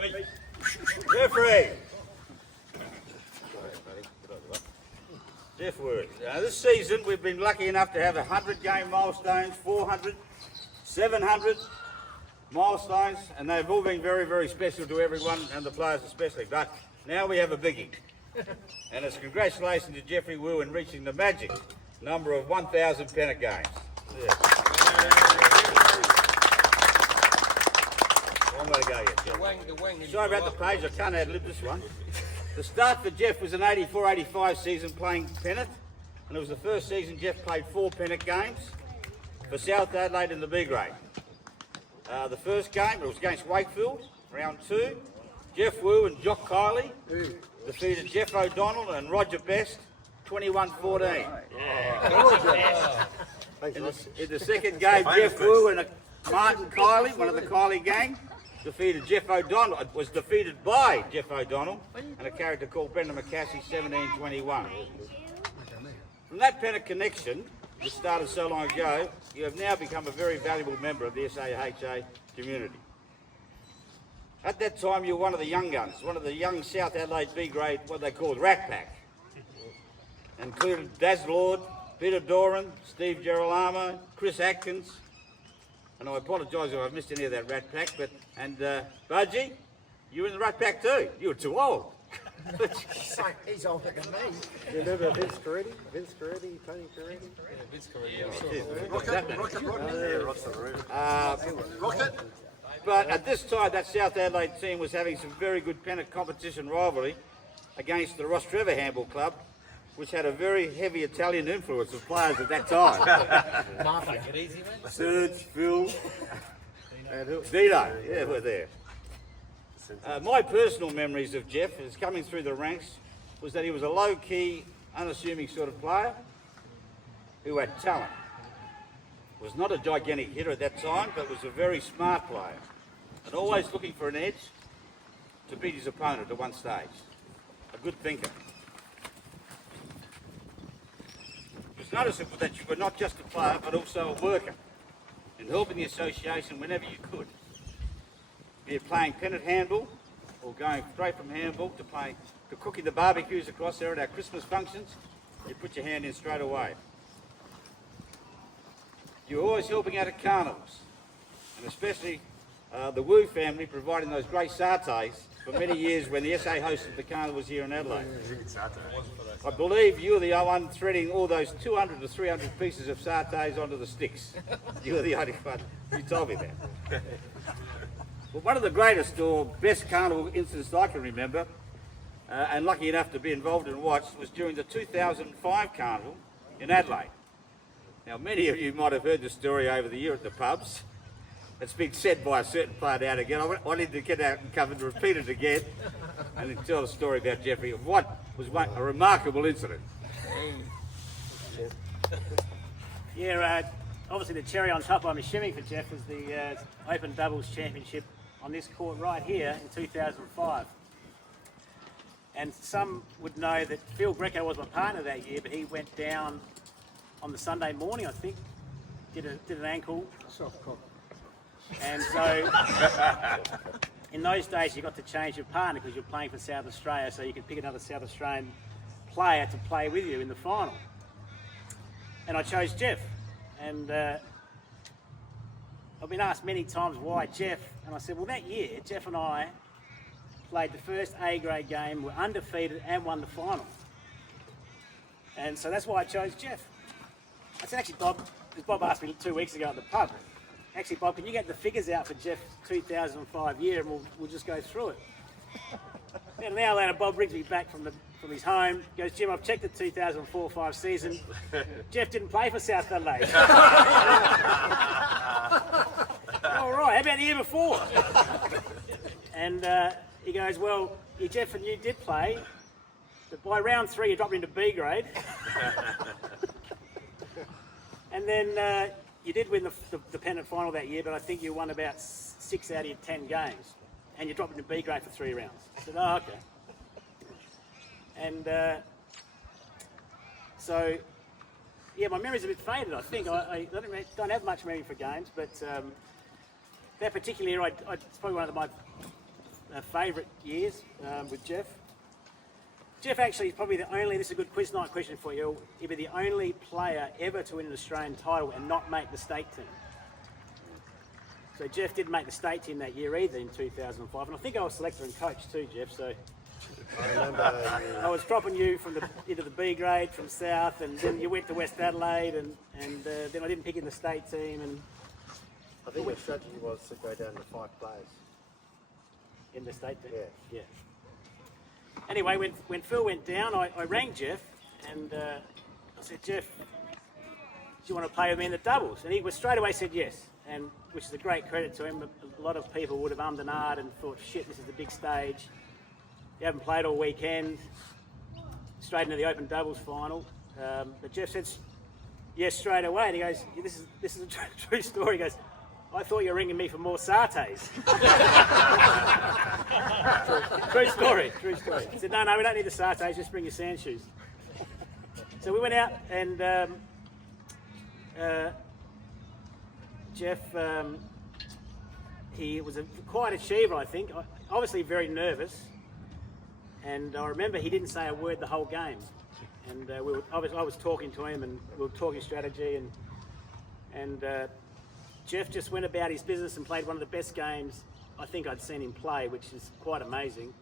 Jeffrey. Jeff Word. This season we've been lucky enough to have 100 game milestones, 400, 700 milestones, and they've all been very, very special to everyone and the players especially. But now we have a biggie. And it's congratulations to Jeffrey Wu in reaching the magic number of 1,000 Pennant games. Yeah. Long way to go yet, Jeff. Sorry about the page, I can't ad-lib this one. The start for Jeff was an 84-85 season playing Pennant, and it was the first season Jeff played 4 Pennant games for South Adelaide in the B grade. The first game, it was against Wakefield, round 2. Jeff Wu and Jock Kiley defeated Jeff O'Donnell and Roger Best 21-14. Yeah. In the second game, Jeff Wu and Martin Kiley, one of the Kiley gang, defeated Jeff O'Donnell. It was defeated by Jeff O'Donnell and a character called Brendan McCassie 17-21. From that Pennant connection, that started so long ago, you have now become a very valuable member of the SAHA community. At that time, you were one of the young guns, one of the young South Adelaide B grade, what they called Rat Pack. Included Daz Lord, Peter Doran, Steve Gerolamo, Chris Atkins, and I apologise if I've missed any of that Rat Pack, and Budgie, you were in the Rat Pack too. You were too old. He's older than me. You remember Vince Caretti, Tony Caretti? Vince Caretti. Rocket. But at this time, that South Adelaide team was having some very good Pennant competition rivalry against the Ross Trevor Handball Club, which had a very heavy Italian influence of players at that time. Serge, Phil, Dino, yeah, we're there. My personal memories of Jeff, as coming through the ranks, was that he was a low-key, unassuming sort of player who had talent. Was not a gigantic hitter at that time, but was a very smart player, and always looking for an edge to beat his opponent at one stage. A good thinker. It was noticeable that you were not just a player, but also a worker, in helping the association whenever you could. Be it playing Pennant handball, or going straight from handball to cooking the barbecues across there at our Christmas functions, you put your hand in straight away. You were always helping out at carnivals, and especially the Wu family providing those great sartés for many years when the SA hosted the carnivals here in Adelaide. I believe you were the one threading all those 200 to 300 pieces of sartés onto the sticks. You were the only one. You told me that. Well, one of the greatest or best carnival incidents I can remember, and lucky enough to be involved and watched, was during the 2005 carnival in Adelaide. Now, many of you might have heard the story over the year at the pubs. It's been said by a certain player down again. I need to get out and come and repeat it again and tell a story about Jeffrey of what was a remarkable incident. Yeah, obviously the cherry on top, I'm assuming, for Jeff was the Open Doubles Championship on this court right here in 2005. And some would know that Phil Greco was my partner that year, but he went down on the Sunday morning, I think, did an ankle. Soft cock. And so, in those days, you got to change your partner because you're playing for South Australia, so you could pick another South Australian player to play with you in the final. And I chose Jeff. And I've been asked many times why Jeff, and I said, well, that year, Jeff and I played the first A-grade game, were undefeated and won the final. And so that's why I chose Jeff. I said, actually, Bob, because Bob asked me 2 weeks ago at the pub, actually, Bob, can you get the figures out for Jeff's 2005 year and we'll just go through it. And an hour later, Bob brings me back from his home, goes, Jim, I've checked the 2004-05 season. Jeff didn't play for South Adelaide. All right, how about the year before? And he goes, well, Jeff and you did play, but by round 3 you dropped into B grade. And then you did win the Pennant final that year, but I think you won about 6 out of your 10 games. And you dropped into B grade for 3 rounds. I said, oh, okay. And so, yeah, my memory's a bit faded, I think. I don't have much memory for games, but that particular year, it's probably one of my favourite years with Jeff. Jeff actually is probably the only, this is a good quiz night question for you, he'll be the only player ever to win an Australian title and not make the state team. So Jeff didn't make the state team that year either in 2005, and I think I was selector and coach too, Jeff, so I remember. I was dropping you into the B grade from South, and then you went to West Adelaide, and then I didn't pick in the state team, and I think your strategy was to go down to 5 players. in the state team. Yeah. Anyway, when Phil went down, I rang Jeff, and I said, Jeff, do you want to play with me in the doubles? And he was straight away said yes, and which is a great credit to him. A lot of people would have ummed and ahed and thought, shit, this is the big stage. You haven't played all weekend, straight into the open doubles final. But Jeff said yes straight away, and he goes, this is a true story. He goes, I thought you were ringing me for more sartes. True story. He said, no, we don't need the sartes, just bring your sand shoes. So we went out, and Jeff, he was a quiet achiever, I think, obviously very nervous. And I remember he didn't say a word the whole game. And I was talking to him, and we were talking strategy, and Jeff just went about his business and played one of the best games I think I'd seen him play, which is quite amazing.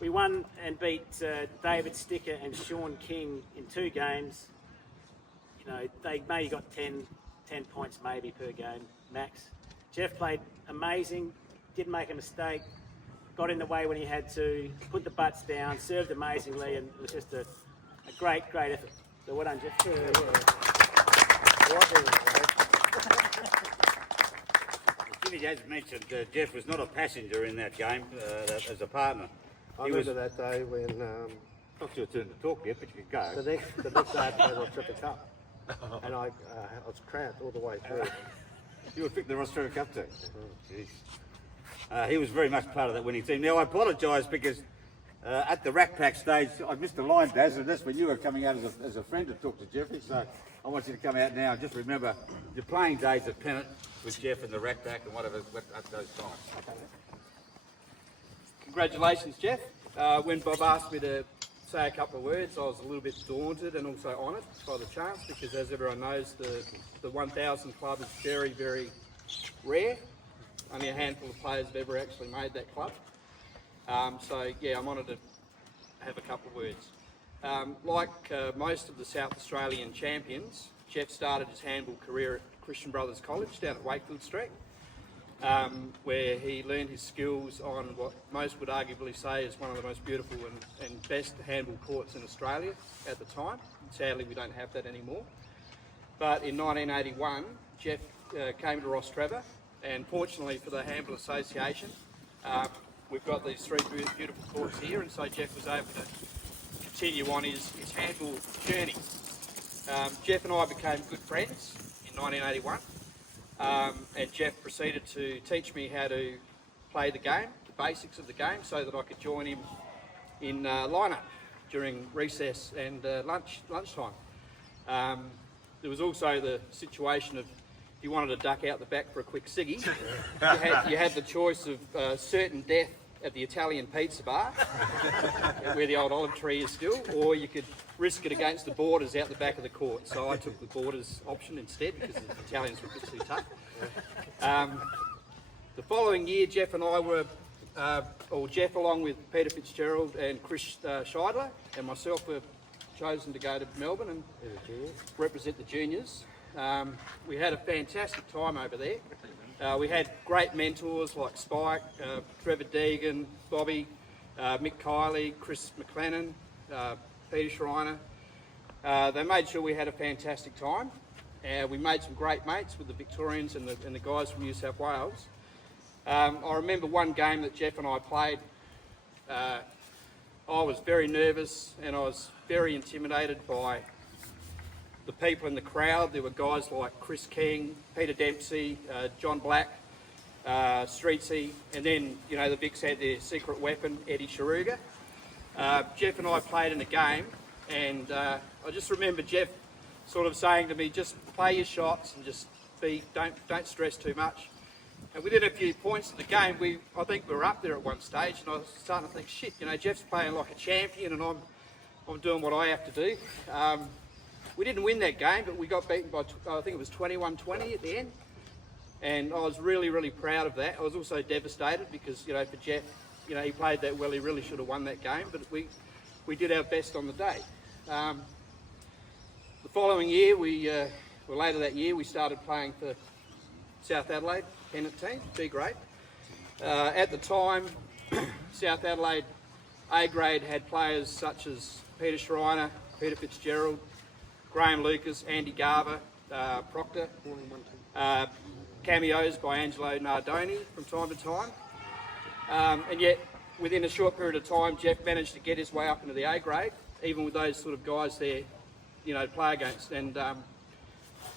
We won and beat David Sticker and Sean King in 2 games. You know, they maybe got 10 points maybe per game, max. Jeff played amazing, didn't make a mistake, got in the way when he had to, put the butts down, served amazingly, and it was just a great effort. So well done, Jeff. Jimmy has mentioned Jeff was not a passenger in that game as a partner. I remember that day when Not your turn to talk yet, but you can go. the next day I played on Triple Cup, and I was cramped all the way through. You were picked the Australia Cup team. He was very much part of that winning team. Now I apologise because at the rack pack stage I missed a line, Daz, and that's when you were coming out as a friend to talk to Jeffrey. So I want you to come out now and just remember your playing days at Pennant with Jeff and the rack pack and whatever at those times. Congratulations, Jeff. When Bob asked me to say a couple of words, I was a little bit daunted and also honoured by the chance, because as everyone knows, the 1000 club is very, very rare. Only a handful of players have ever actually made that club. So yeah, I'm honoured to have a couple of words. Like most of the South Australian champions, Jeff started his handball career at Christian Brothers College down at Wakefield Street, where he learned his skills on what most would arguably say is one of the most beautiful and best handball courts in Australia at the time. Sadly, we don't have that anymore. But in 1981, Jeff came to Ross Trevor, and fortunately for the Handball Association, we've got these 3 beautiful courts here, and so Jeff was able to continue on his handball journey. Jeff and I became good friends in 1981. And Jeff proceeded to teach me how to play the game, the basics of the game, so that I could join him in line-up during recess and lunchtime. There was also the situation of if you wanted to duck out the back for a quick ciggy, you had the choice of certain death at the Italian pizza bar, where the old olive tree is still, or you could risk it against the borders out the back of the court. So I took the borders option instead, because the Italians were a bit too tough. The following year, Jeff and I were, or Jeff along with Peter Fitzgerald and Chris Scheidler and myself were chosen to go to Melbourne and represent the juniors. We had a fantastic time over there. We had great mentors like Spike, Trevor Deegan, Bobby, Mick Kiley, Chris McLennan, Peter Schreiner. They made sure we had a fantastic time. We made some great mates with the Victorians and the guys from New South Wales. I remember one game that Jeff and I played. I was very nervous and I was very intimidated by the people in the crowd. There were guys like Chris King, Peter Dempsey, John Black, Streetsy, and then, you know, the Vicks had their secret weapon, Eddie Sharuga. Jeff and I played in a game, and I just remember Jeff sort of saying to me, just play your shots and just don't stress too much. And within a few points of the game, I think we were up there at one stage, and I was starting to think, shit, you know, Jeff's playing like a champion, and I'm doing what I have to do. We didn't win that game, but we got beaten by, I think it was 21-20 at the end. And I was really, really proud of that. I was also devastated because, you know, for Jeff, you know, he played that well. He really should have won that game, but we did our best on the day. The following year, later that year, we started playing for South Adelaide, Pennant team, B grade. At the time, South Adelaide A grade had players such as Peter Schreiner, Peter Fitzgerald, Graham Lucas, Andy Garver, Proctor, cameos by Angelo Nardoni from time to time. And yet, within a short period of time, Jeff managed to get his way up into the A grade, even with those sort of guys there, you know, to play against. And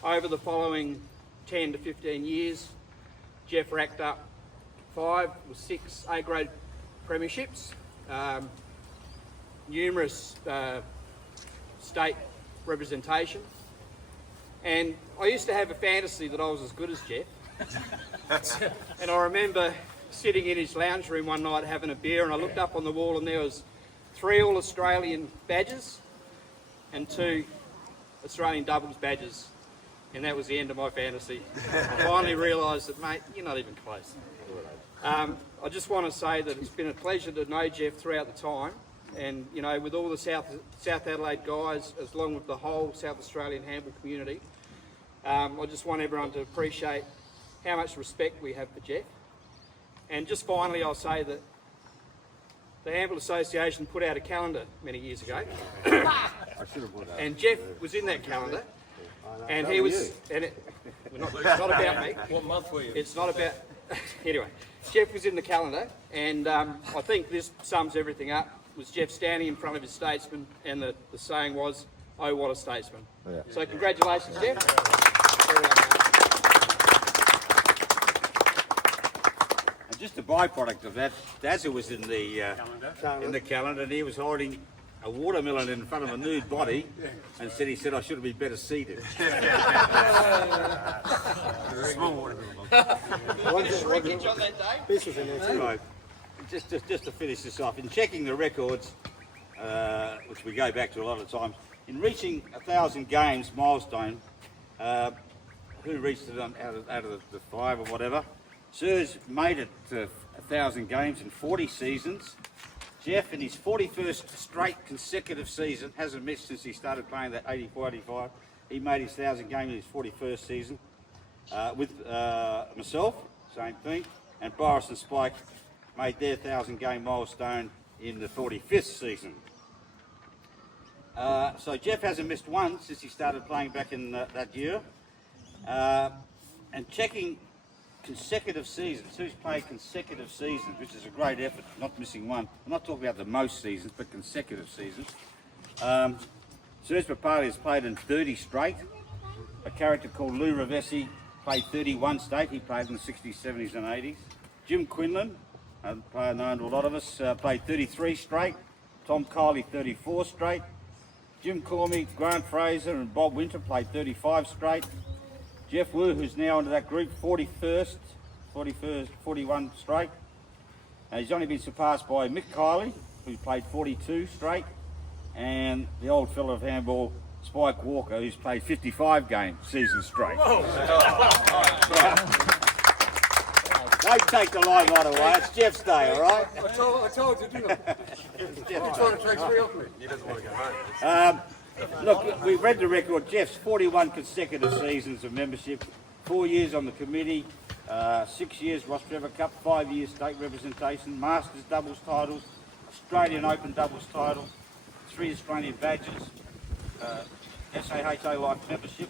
over the following 10 to 15 years, Jeff racked up 5 or 6 A grade premierships, numerous state representation. And I used to have a fantasy that I was as good as Jeff. And I remember sitting in his lounge room one night having a beer, and I looked up on the wall and there was 3 All-Australian badges and 2 Australian doubles badges. And that was the end of my fantasy. I finally realised that, mate, you're not even close. I just want to say that it's been a pleasure to know Jeff throughout the time. And, you know, with all the South Adelaide guys, as long with the whole South Australian handball community, I just want everyone to appreciate how much respect we have for Jeff. And just finally, I'll say that the Handball Association put out a calendar many years ago. And Jeff was in that calendar. And he was, and it's not about me. What month were you? It's not about, anyway, Jeff was in the calendar, and I think this sums everything up. Was Jeff standing in front of his statesman, and the saying was, "Oh, what a statesman." Yeah. So congratulations, Jeff. And just a byproduct of that, Dazza was in the calendar, and he was holding a watermelon in front of a nude body, and he said I should be better seated. Small watermelon. Shrinkage on that day. This was in there too. Right. Just to finish this off, in checking the records, which we go back to a lot of times, in reaching 1,000 games milestone, who reached it out of the 5 or whatever? Sir's made it to 1,000 games in 40 seasons. Jeff, in his 41st straight consecutive season, hasn't missed since he started playing that 84-85. He made his 1,000 game in his 41st season. With myself, same thing, and Boris and Spike made their 1,000 game milestone in the 45th season. So Jeff hasn't missed one since he started playing back in that year. And checking consecutive seasons, who's played consecutive seasons, which is a great effort, not missing one. I'm not talking about the most seasons, but consecutive seasons. Serge Papali has played in 30 straight. A character called Lou Ravesi played 31 straight. He played in the 60s, 70s and 80s. Jim Quinlan, a player known to a lot of us, played 33 straight. Tom Kiley, 34 straight. Jim Cormie, Grant Fraser and Bob Winter played 35 straight. Jeff Wu, who's now into that group, 41 straight. He's only been surpassed by Mick Kiley, who played 42 straight, and the old fellow of handball, Spike Walker, who's played 55 seasons straight. Don't take the limelight away, it's Jeff's day, all right? I told you, didn't I? You're trying to take 3 off me. He doesn't want to go home. Look, we read the record. Jeff's 41 consecutive seasons of membership, 4 years on the committee, 6 years Ross Trevor Cup, 5 years state representation, Masters doubles titles, Australian Open doubles title, 3 Australian badges, SAHA Life membership,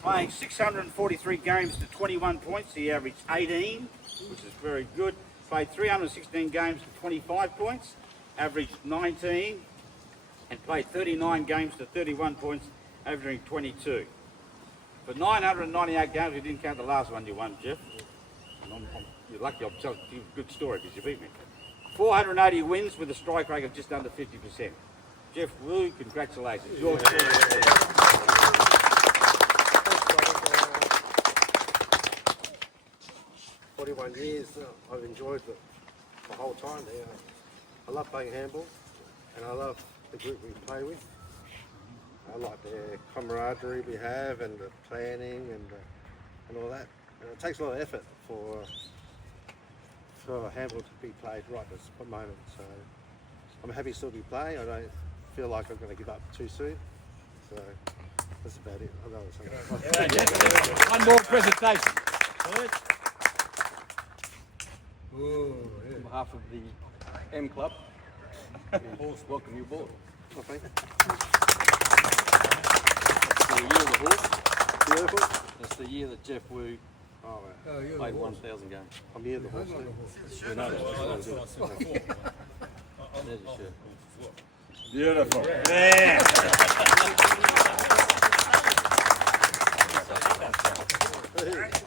playing 643 games to 21 points. He averaged 18, which is very good. Played 316 games to 25 points, averaged 19. And played 39 games to 31 points, averaging 22. For 998 games, we didn't count the last one you won, Jeff. And you're lucky I've told you a good story because you beat me. 480 wins with a strike rate of just under 50%. Jeff Wu, congratulations. Your 41 years, I've enjoyed the whole time there. I love playing handball, and I love the group we play with. I like the camaraderie we have, and the planning, and all that. And it takes a lot of effort for handball to be played right at this moment. So I'm happy still to be playing. I don't feel like I'm going to give up too soon. So that's about it. I know it's One more presentation. On behalf of the M Club, welcome you aboard. Oh, thank you. It's the year of the horse. Beautiful. It's the year that Jeff Wu Oh, right. played 1,000 games. I'm near the horse. We know that. There's your shirt. Beautiful. Yeah.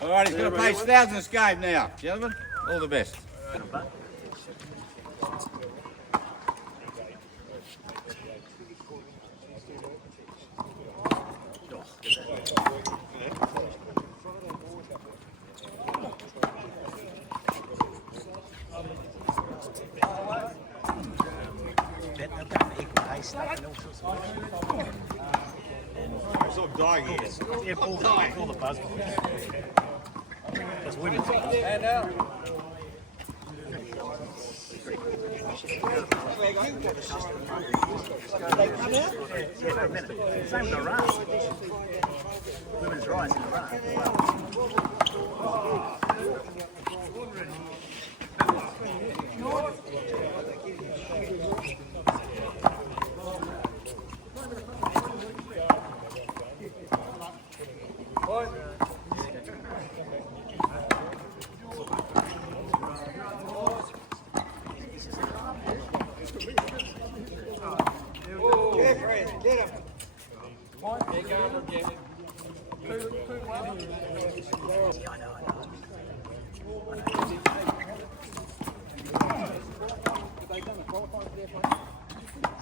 All right, he's going to play his 1000th game now, gentlemen. All the best. Sort of dying here. Yeah, all the buzz. That's women's. Yeah, for a minute. Same with the run. Women's rights in the run.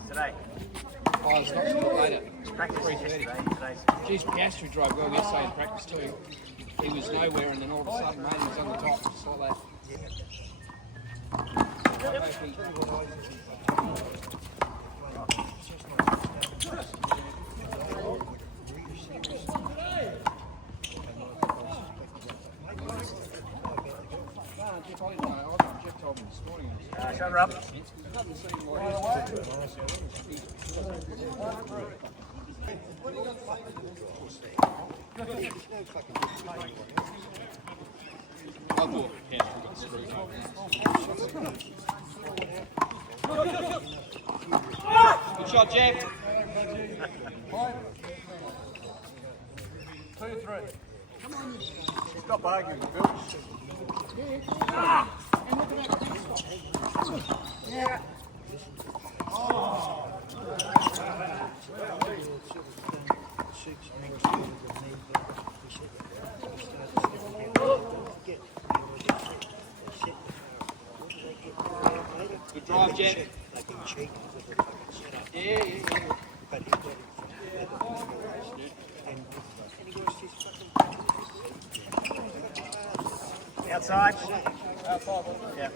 Today. Oh, it's not so later. Practice yesterday. Today's. Geez, Piastri drove well yesterday in practice too. He was nowhere and then all of a sudden, mate, he was on the top, just like that. Jeff told me this morning. Shut her up. I thought Piastri got screwed up. Good shot, Jeff. 2-3. Stop arguing, Bill. Good drive, Jeff. Yeah. Outside. Yeah.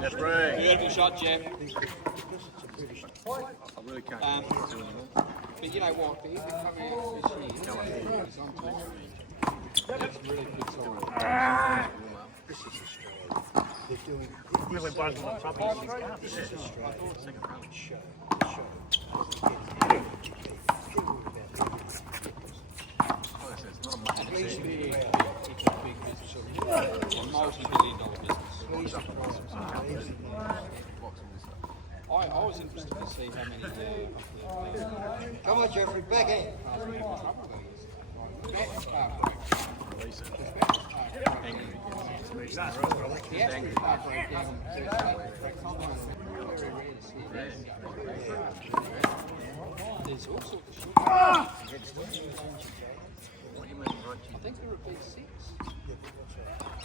That's right. Beautiful shot, Jeff. I really can't do anymore. But you know what? For him to come out this year, he's on top. That's really good sign. Really buzzing on top of his It's a big business. A multi-billion-dollar business. I was interested to see how many. Come on, Jeffrey, back in. There's all sorts of shit. I think there would be 6.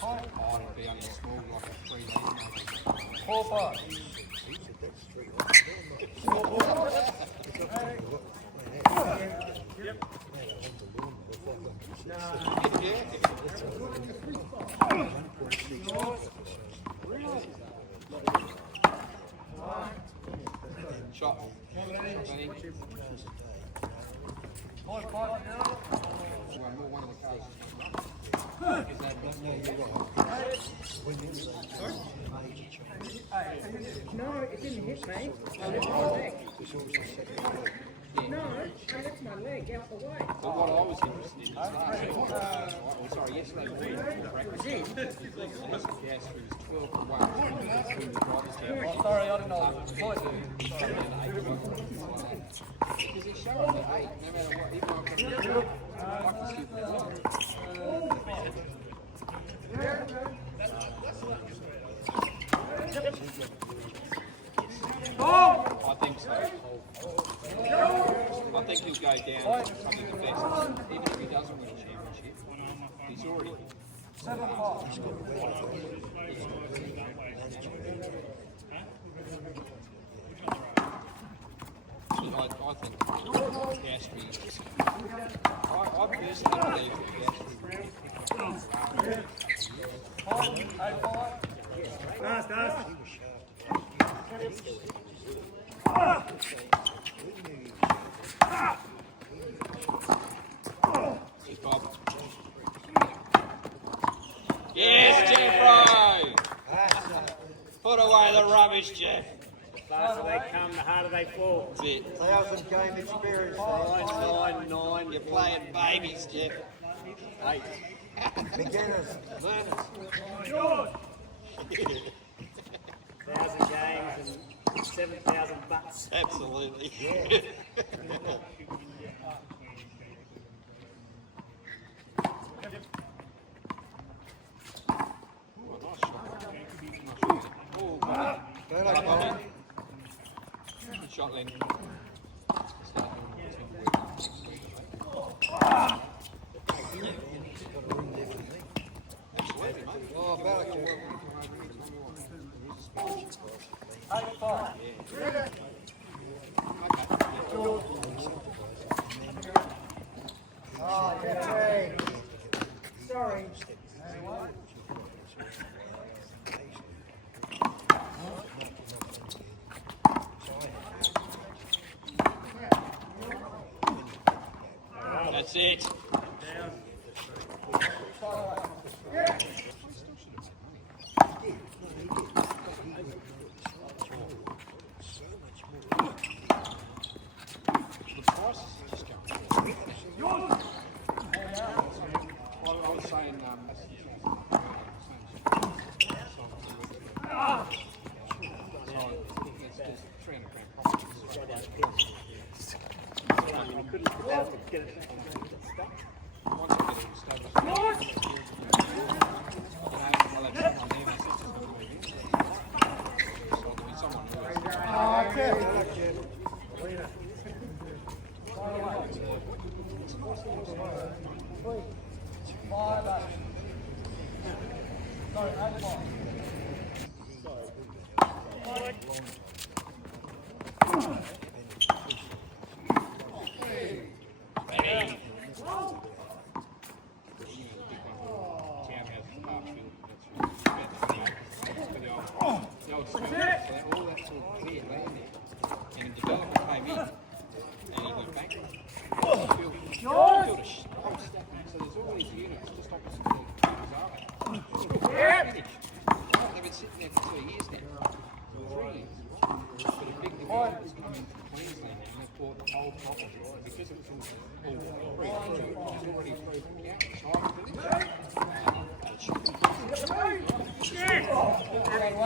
Oh, it'd be only small, like a 3 metre. 4-5. Shot. One of the cars. No, it didn't hit me. I left my leg. No, I left my leg out the way. But what I was interested in is last week, sorry, yesterday morning, breakfast, gas was 12 to 1. Sorry, I didn't know. Because it's showing the 8, no matter what, even though I can skip I think so. I think he'll go down to probably the best. Even if he doesn't win a championship, he's already. I think Gastry. I personally believe that Gastry. Bob. Yes, Jeff Rowe! Put away the rubbish, Jeff. The faster they come, the harder they fall. That's it. 1,000 game experience. 9. You're playing babies, Jeff. 8. Beginners. Learners. 1,000 games and 7,000 butts. Absolutely. Good shot, Len. Absolutely, mate. Oh, about it. Sorry. That's it. I was saying, They've been sitting there for 2 years now. 3 years. But a big development is coming to Queensland now, and they've bought the whole property because it was all free. It was already free from council.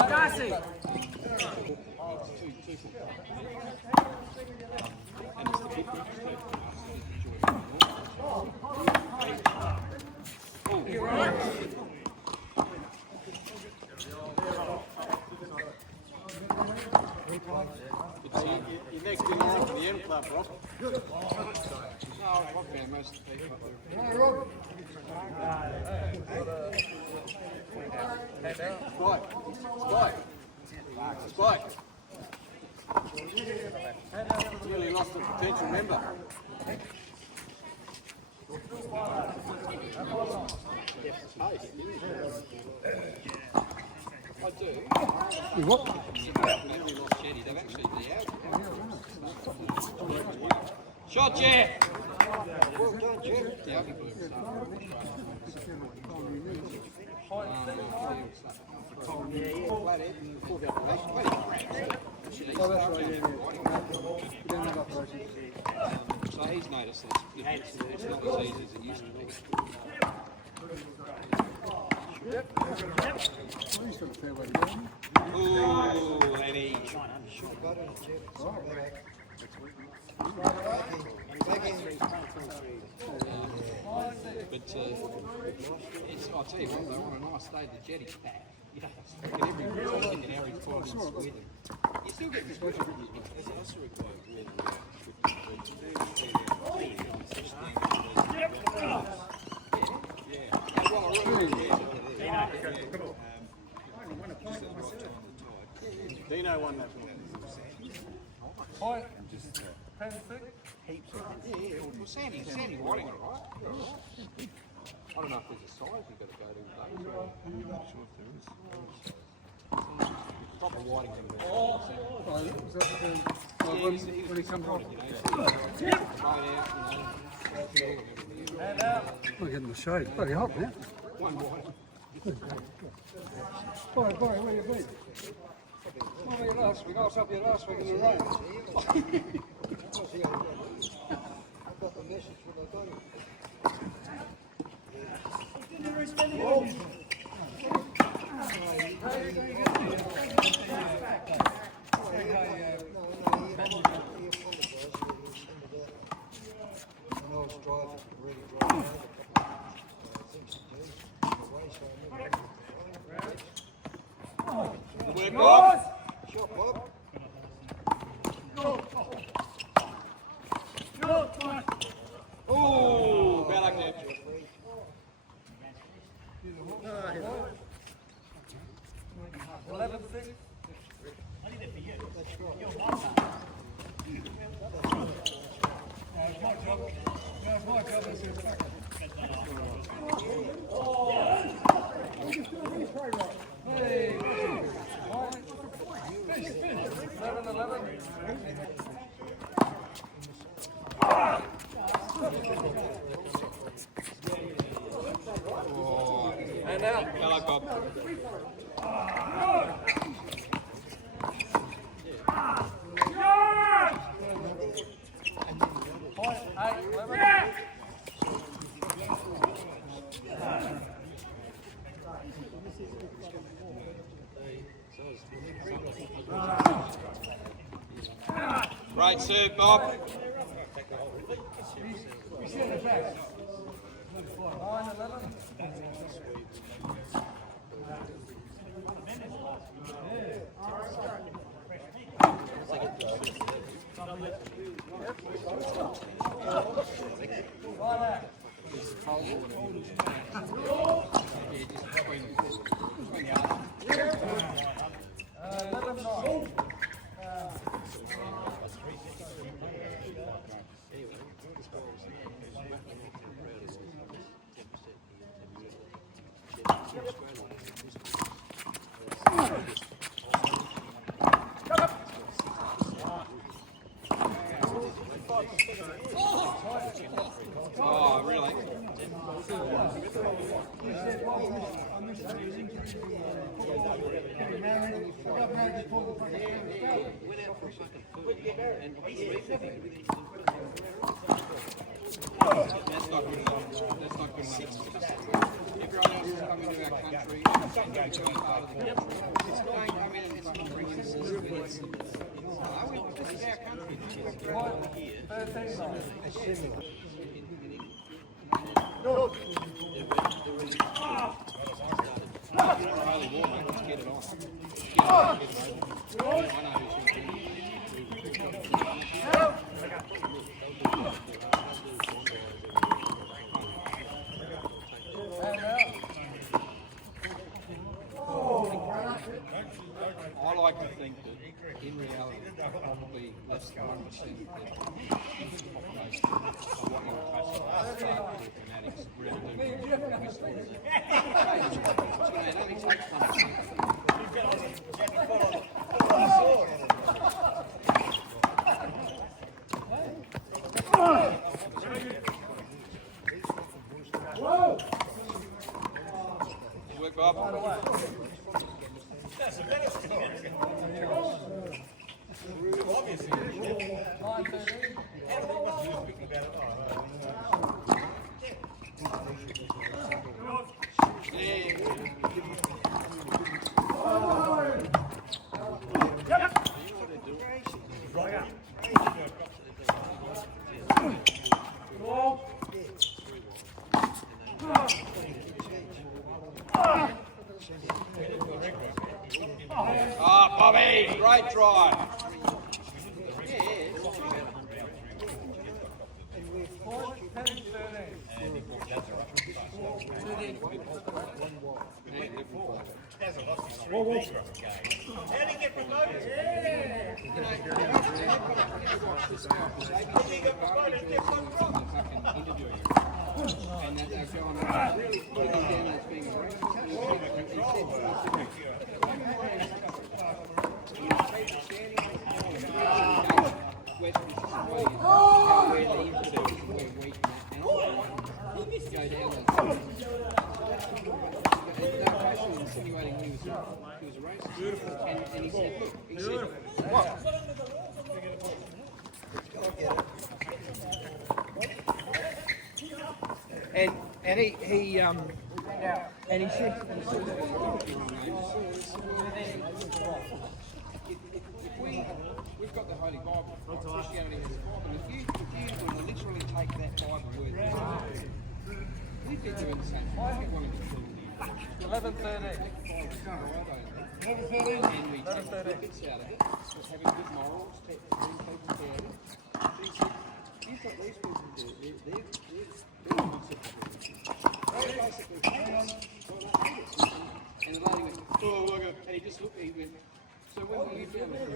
Darcy! And it's the big You're next in line for the M Club, Rob. No, I found most of the people up Spike. Really lost a potential member. I do. You what? They've actually shot, Jeff! Well done, Jeff. Yeah, I'll be good. Oh, that's right, yeah. You don't have operations. So he's noticed that it's not as easy as it used to be. Well, he's got a fair way to go. Ooh, Eddie. But it's, I'll tell you what, they're on a nice day, the jetty's back. You know, every weekend in Harry's Pond with them. You still get this weather. That's Dino won that one. Hi. Pennant. well, Sandy Whiting, all right? I don't know if there's a size you've got to go to. I'm not sure if there is. Proper Whiting. Oh, is that when he comes on? We're getting the shade. Bloody hot, man. Boy, where you been? Well, we last up here last week in the rain. Oh, bad like that. And now. Hello, Bob. Great serve, Bob. Oh, really? That's not good enough. That's not good enough. Everyone else is coming to our country. It's going to be part of the country. It's going to come in and it's going to bring us this is our country. Holy war, mate. Let's get it on. Let's get it on. Get it over. I know who's going to I like to think that in reality, probably less than 1% of the population of what you would classify as fanatics really do. It only takes one. Good work, Bob. Ah, Bobby, great try. And that they're going really putting him down as being a race. Insinuating he was a racist. Beautiful. And he said, look, he said, what? And he said, We've got the Holy Bible. Christianity has the Bible. If you were to literally take that Bible word, we'd be doing the same thing. We'd want to be true. 11:13. And we take the bits out of it, just having good morals, bring people down. So he said, you've got these people here, they're basically and the lady went, oh, look at, and he just looked at him and went, so when will you down there?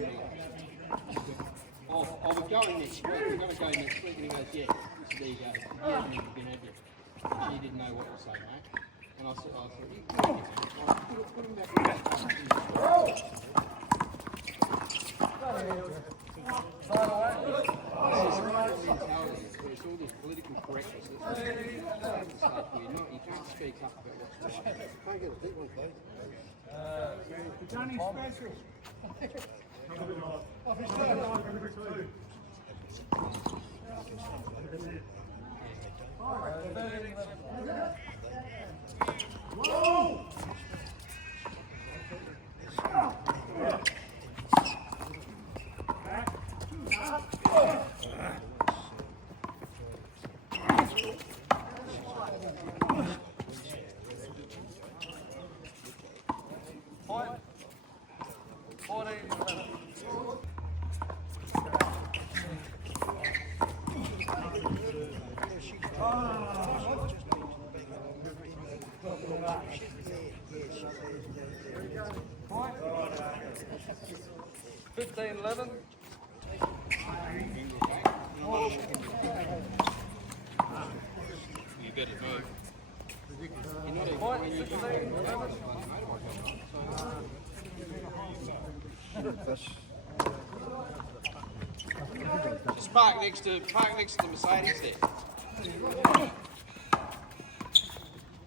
Oh, we're going next week, we're going to go next week. And he goes, yeah. I said, there you go. You haven't even been out yet. She didn't know what to say, mate. And I said, you put him back in that mentality. It's all this political correctness. You can't speak up about what's right. Can I get a big one, please? Johnny Special. Whoa! Point. 14, 11. Point. 15, 11. You better move. Point. 16, 11. Just park next to the Mercedes there.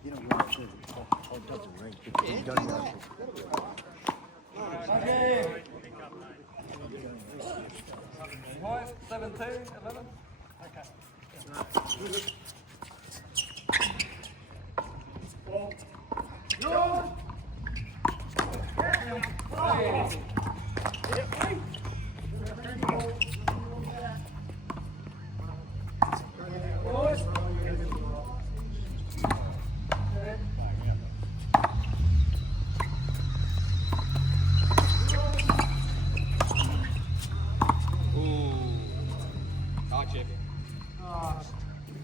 You don't want to hold touch the ring. Yeah, You do don't that. Okay. Point. 17, 11. Jeff.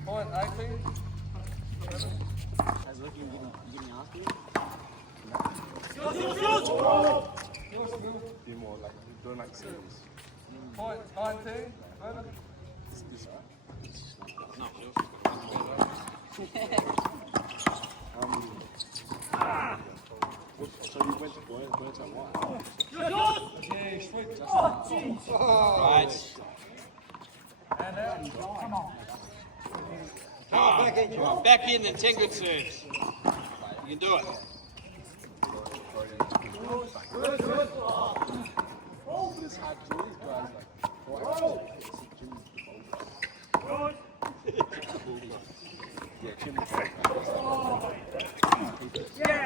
Point 18. Be more like, don't like serious. Point 19. 11. Right. Come on, back in and 10 good serves. You can do it.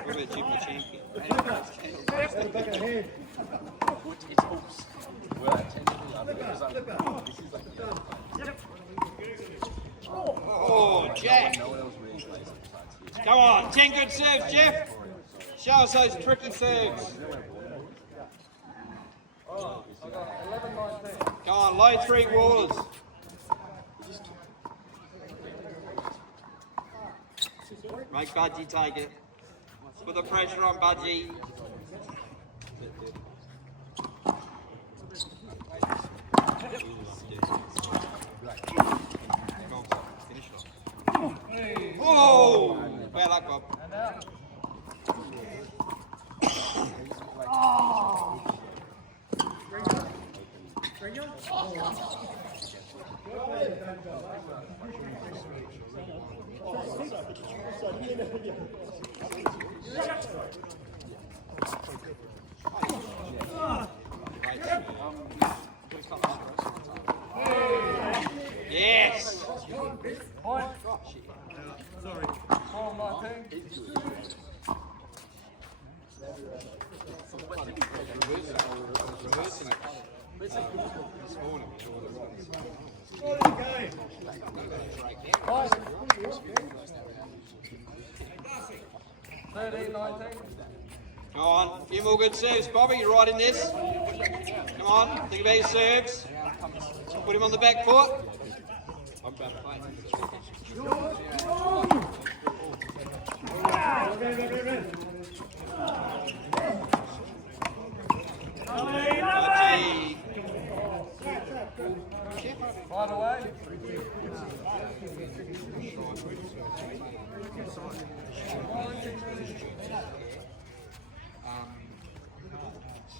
We're a triple champion. Oh, Jack. Come on, 10 good serves, Jeff. Show us those tricky serves. Come on, low 3 wallers. Make Budgie take it. Put the pressure on Budgie. Oh! Bad luck, Bob. Yes! Sorry. Call my thing. Come on, a few more good serves, Bobby. You're right in this. Come on, think about your serves. Put him on the back foot. Budgie. By the way.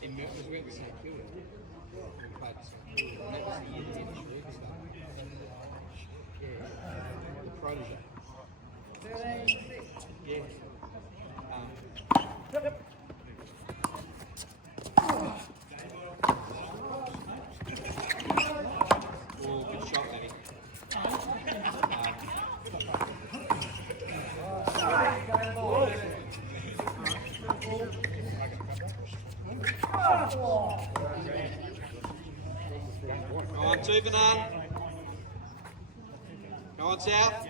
In Mertens, we went to St Kilda. We played St Kilda. And that was the year the industry started. Yeah. The protege. Yeah. Oh, good shot, Danny. Go on, two banana. Go on, South.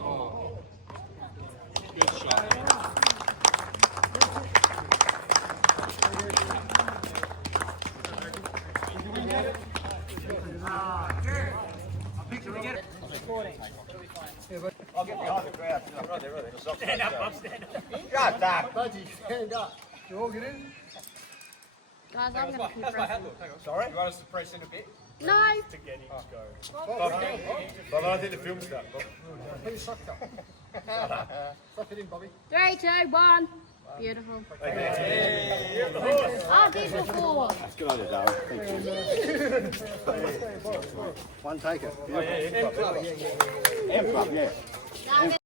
Oh, good shot. I'll get behind the crowd. Right there, right there. Stand up, Bob, stand up. Shut up. Budgie, stand up. You all get in? Guys, I'm going to keep pressing. Sorry? You want us to press in a bit? No! Bob, I think the film's done. Put your sock up. Suck it in, Bobby. 3, 2, 1. Beautiful. I'll do before. That's good idea, darling. Thank you. One taker. M club, yeah. No,